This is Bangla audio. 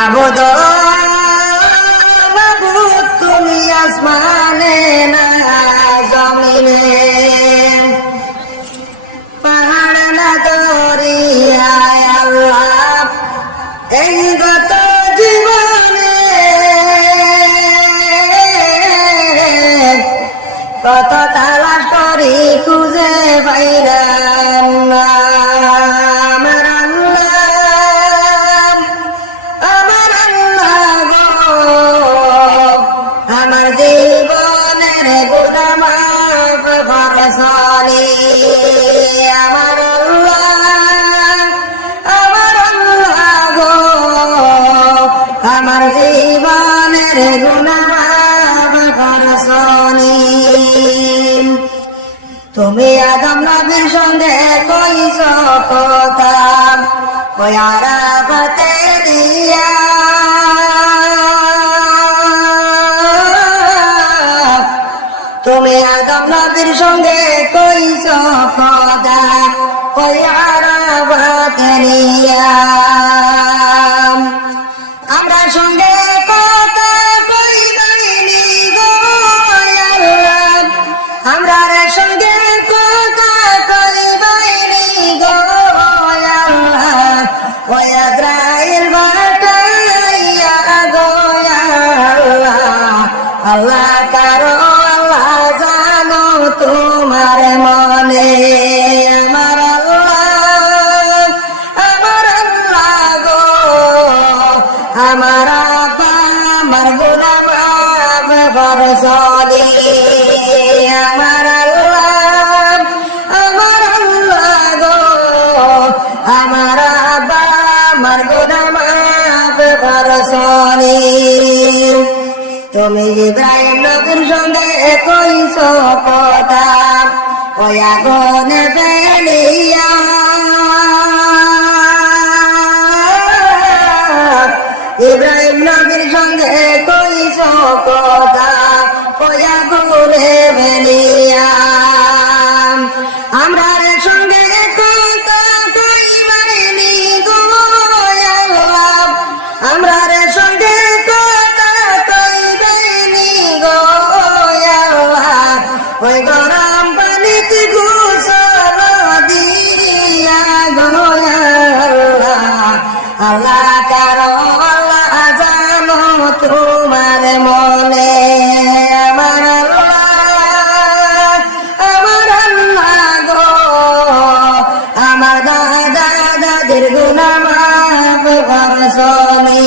মাবুদ মাবুদ তুমি আসমানে না জমিনে, পাহাড় না দরিয়ায় আল্লাহ এই গত জীবনে কত তালাশ করি খুঁজে পাইলাম না। আমার আল্লাহ আমার আল্লাহ গো, আমার জীবনের গুনাহ মাফ করছনি। আমার আল্লাহ গো, আমার জীবনের গুনাহ মাফ করছনি। তুমি আদম নবীর সঙ্গে কইছ কথা ওই আরাফাতে দিয়া, তুমি আদম নবীর সঙ্গে কইছ কথা ওই আরাফাতে দিয়া। আমরা সঙ্গে কথা কইবাইনি গো আল্লাহ, আমরা সঙ্গে কথা কইবাইনি গো আল্লাহ, ওই আজরাইল বাটাইয়া গো আল্লাহ। আল্লাহ কারো আল্লাহ জানো তোমার মনে। আমার আল্লাহ গো, আমার আব্বা আমার গুনাহ মাফ করছনি। আমার আল্লাহ গো, আমার আব্বা আমার গুনাহ মাফ করছনি। তুমি ইব্রাহিম নবীর সঙ্গে কইছ কথা ওই আগুনে ফেলিয়া, ইব্রাহিম নবীর সঙ্গে কইছ কথা ওই আগুনে ফেলিয়া। আমরা সঙ্গে কথা কইবাইনি গো আল্লাহ, আমরা সঙ্গে কথা কইবাইনি গো আল্লাহ, ওই গরম পানিতে গোসল দিয়া গো আল্লাহ। আল্লাহ কারো আল্লাহ জানো তোমার মনে। আমার আল্লাহ গো, আমার দাদা দাদির গুনাহ মাফ করছনি।